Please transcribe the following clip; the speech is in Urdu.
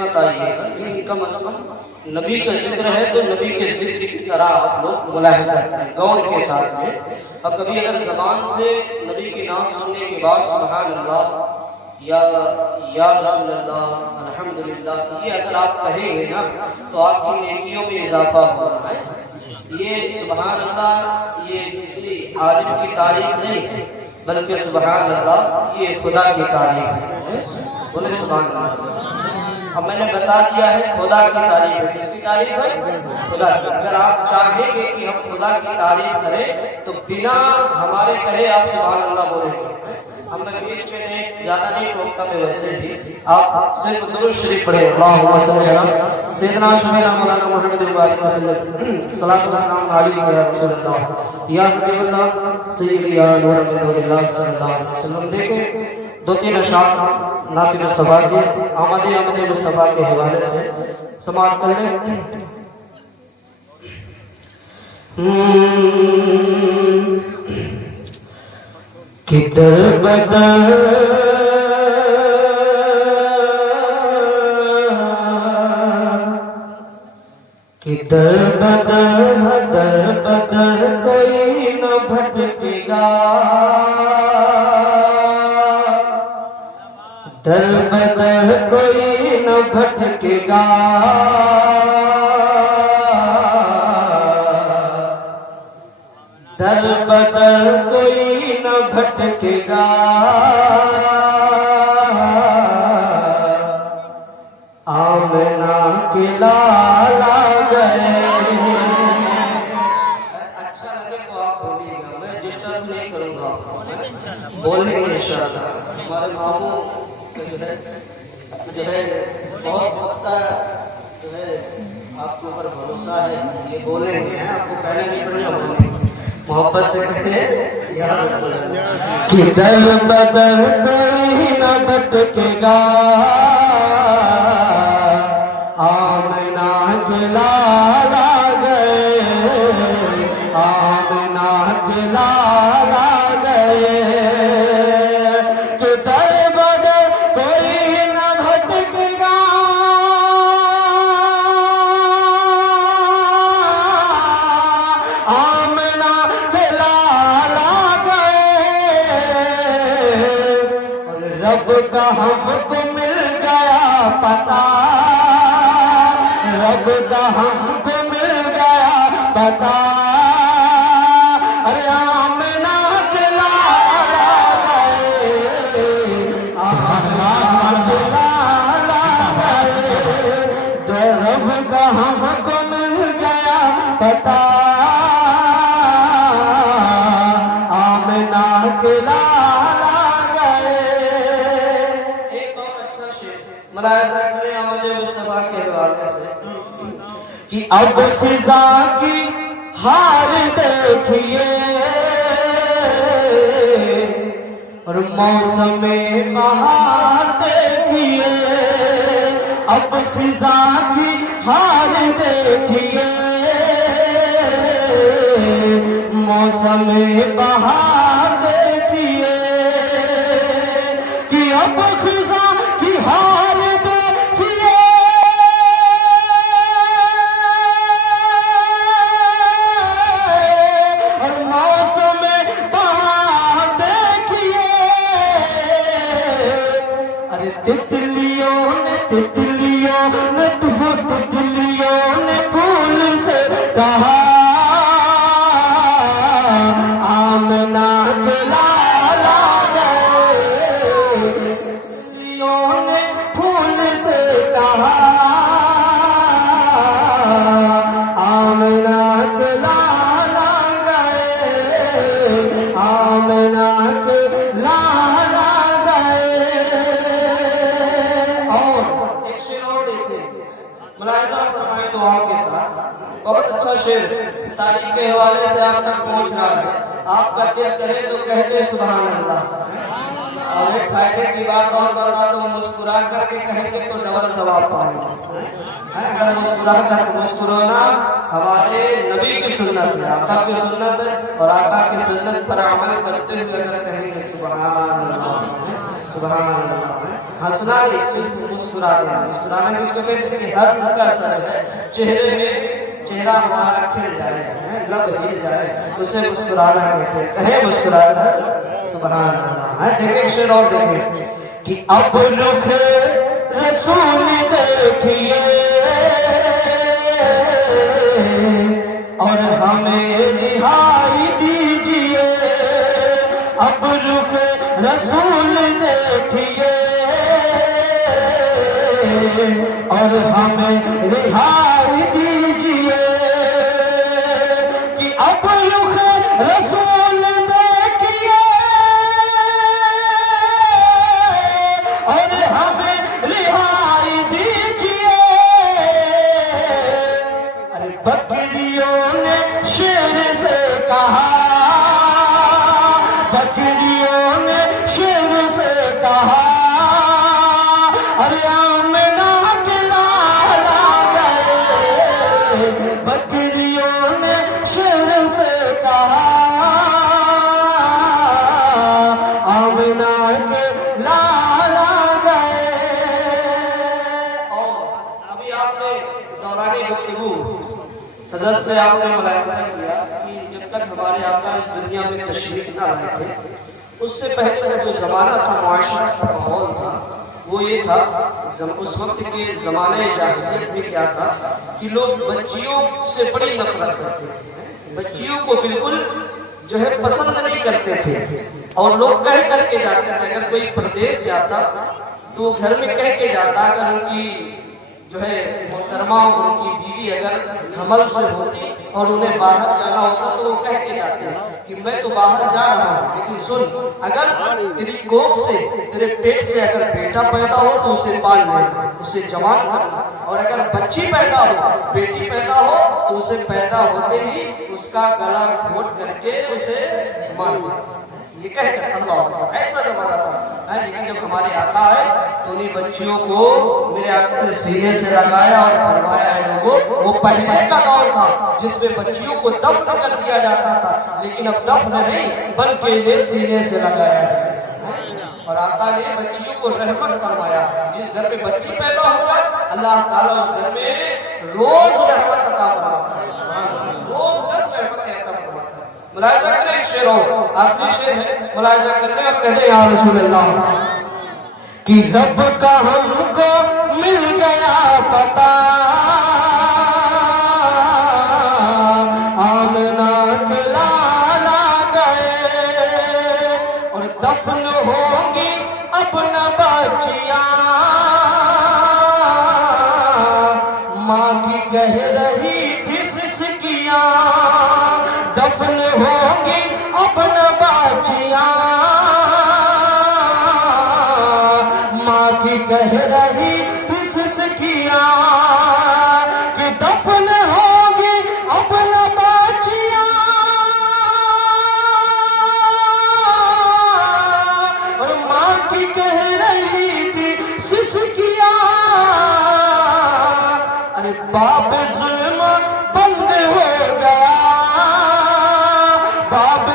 مت آئیے گا، لیکن کم از کم نبی کا ذکر ہے تو نبی کے ذکر کی طرح آپ لوگ ملاحظہ کریں غور کے ساتھ میں. اور کبھی اگر زبان سے نبی کی نعت سننے کے بعد سبحان اللہ یا رسول اللہ الحمدللہ یہ اگر آپ کہیں گے نا تو آپ کی نیکیوں میں اضافہ ہو رہا ہے. یہ سبحان اللہ یہ کسی عالم کی تعریف نہیں ہے بلکہ سبحان اللہ یہ خدا کی تعریف ہے. بولے سبحان اللہ. اب میں نے بتا دیا ہے خدا کی تعریف ہے. کس کی تعریف ہے؟ خدا کی. اگر آپ چاہیں گے کہ ہم خدا کی تعریف کریں تو بنا ہمارے کہے آپ سبحان اللہ بولیں گے. ہم میں بیچ میں نہیں زیادہ نہیں ٹوکتا میں ویسے بھی آپ صرف درود شریف پڑھیں. اللہم صلی علی سیدنا شفیعنا مولانا محمد وعلیہ وسلم صلاۃ و سلام علیک یا رسول اللہ یا حبیب اللہ سیدی یا نور اللہ صلی اللہ علیہ وسلم. دیکھیں دو تین اشعار نعت مصطفیٰ کے آمد مصطفیٰ کے حوالے سے سماعت کر لیں. کدھر بدر کدھر بدر حدر بدر کوئی نہ بھٹکے گا. در بدر کوئی نہ بھٹکے گا. در بدر کوئی نہ بھٹکے گا. آمنہ کے لالا گئے. اچھا لگے تو آپ بولیے گا، میں ڈسٹرب نہیں کروں گا آپ کو. بولیں گے انشاءاللہ. ہمارے ماموں جو ہے بہت پختہ جو ہے آپ کے اوپر بھروسہ ہے، یہ بولیں گے. آپ کو کہنا نہیں پڑے گا، بولیں گے. محبت سے کہتے یا رسول اللہ. کدھر بدر کوئی نہ بھٹکے گا. آمنہ کے لالا گئے. آمنہ کے لالا گئے. کدھر بدر کوئی نہ بھٹکے گا. آمنہ کے لالا گئے. اور رب کا ہم کو مل گیا پتہ. رب کا ہم کو مل گیا پتہ. ارے آمنہ کے لالا گئے. آمنہ کے لالا گئے. تو رب کا ہم کو مل گیا پتہ. آمنہ کے لالا گئے. ایک اور اچھا شعر ملاحظہ کریں آمد مصطفیٰ کے حوالے سے کہ اب فضا کی ہار دیکھیے اور موسم بہار دیکھیے. اب فضا کی ہار دیکھیے موسم بہار دیکھیے. کہ اب فضا کی ہار دیکھیے اور موسم بہار دیکھیے. ارے تتلیوں نے تتلیوں نے پھول سے کہا. آمنہ کے لالا گئے. تتلیوں نے پھول سے کہا. آمنہ کے لالا گئے. آمنہ کے لالا گئے. اور ایک شعر اور دیکھیں ملاحظہ فرمائیں دعا کے ساتھ. بہت اچھا شعر تاریخ کے حوالے سے آپ تک پہنچ رہا ہے. آپ کا دل کرے تو کہتے سبحان اللہ. اور ایک فائدے کی بات اور بتا دو، مسکرا کر کے کہیں گے تو ڈبل ثواب پائیں گے. اگر مسکرا کر مسکرانا ہمارے نبی کی سنت ہے، آقا کی سنت ہے. اور آقا کی سنت پر عمل کرتے ہوئے اگر کہیں گے سبحان اللہ سبحان اللہ ہنسنا نہیں، صرف مسکرا دینا. مسکرانا کس کو کہتے ہیں؟ ہر دن کا اثر ہے، چہرے میں چہرہ ہمارا کھل جائے، لب ہل جائے، اسے مسکرانا کہتے ہیں. کہیں مسکرا کر سبحان اللہ. دیکھیں ایک شعر اور دیکھیں کہ اب رخ رسول دیکھیے اور ہمیں رہائی دیجیے. اب رخ رسول دیکھیے اور ہمیں رہائی دیجیے. کہ اب رخ رسول دیکھیے اور ہمیں رہائی دیجیے. ارے بکریوں نے شیر سے کہا، بکریوں نے شیر سے کہا، ارے آمنہ کے لالا گئے. بکریوں نے شیر سے کہا، آمنہ کے لالا گئے. اور ابھی آپ نے دوران گفتگو حضرت سے آپ نے ملاحظہ کیا کہ جب تک ہمارے آقا اس دنیا میں تشریف نہ لائے تھے، اس سے پہلے کا جو زمانہ تھا، معاشرہ کا ماحول تھا، وہ یہ تھا. اس وقت کے زمانے جاہلیت میں کیا تھا کہ لوگ بچیوں سے بڑی نفرت کرتے تھے، بچیوں کو بالکل جو ہے پسند نہیں کرتے تھے. اور لوگ کہہ کر کے جاتے تھے، اگر کوئی پردیس جاتا تو گھر میں کہہ کے جاتا، اگر ان کی جو ہے محترمہ ان کی بیوی اگر حمل سے ہوتی اور انہیں باہر جانا ہوتا تو وہ کہہ کے جاتے کہ میں تو باہر جا رہا ہوں، لیکن سن، اگر تیری کوکھ سے، تیرے پیٹ سے اگر بیٹا پیدا ہو تو اسے پال لے، اسے جوان کرنا. اور اگر بچی پیدا ہو، بیٹی پیدا ہو تو اسے پیدا ہوتے ہی اس کا گلا گھونٹ کر کے اسے مار دے. یہ کہہ کر اللہ اکبر، ایسا زمانہ تھا. لیکن جب ہمارے آقا آئے تو انہیں بچیوں کو میرے آقا نے سینے سے لگایا اور فرمایا ہے لوگوں، وہ پہلے کا دور تھا جس میں بچیوں کو دفن کر دیا جاتا تھا، لیکن اب دفن نہیں بلکہ انہیں سینے سے لگایا جاتا ہے. اور آقا نے بچیوں کو رحمت فرمایا. جس گھر میں بچی پیدا ہوا اللہ تعالیٰ اس گھر میں روز رحمت عطا فرماتا ہے. روز 10 رحمتیں عطا فرماتا ہے. ملاحظہ کریں ایک شعر اور آخری شعر ہے، ملاحظہ کرتے ہیں. اب کہتے ہیں یا رسول اللہ کہ رب کا ہم کو مل گیا پتا، آمنہ کے لالا گئے اور دفن ہوگی اپنا بچیاں. ماں کی کہہ رہی تھی سسکیاں، دفن ہوگی اپنا بچیاں. ماں کی کہہ رہی تھی سسکیاں کہ دفن ہوگی اپنا بچیاں. اور ماں کی کہہ رہی تھی سسکیاں. ارے باپ ظلم بند ہو گیا، باپ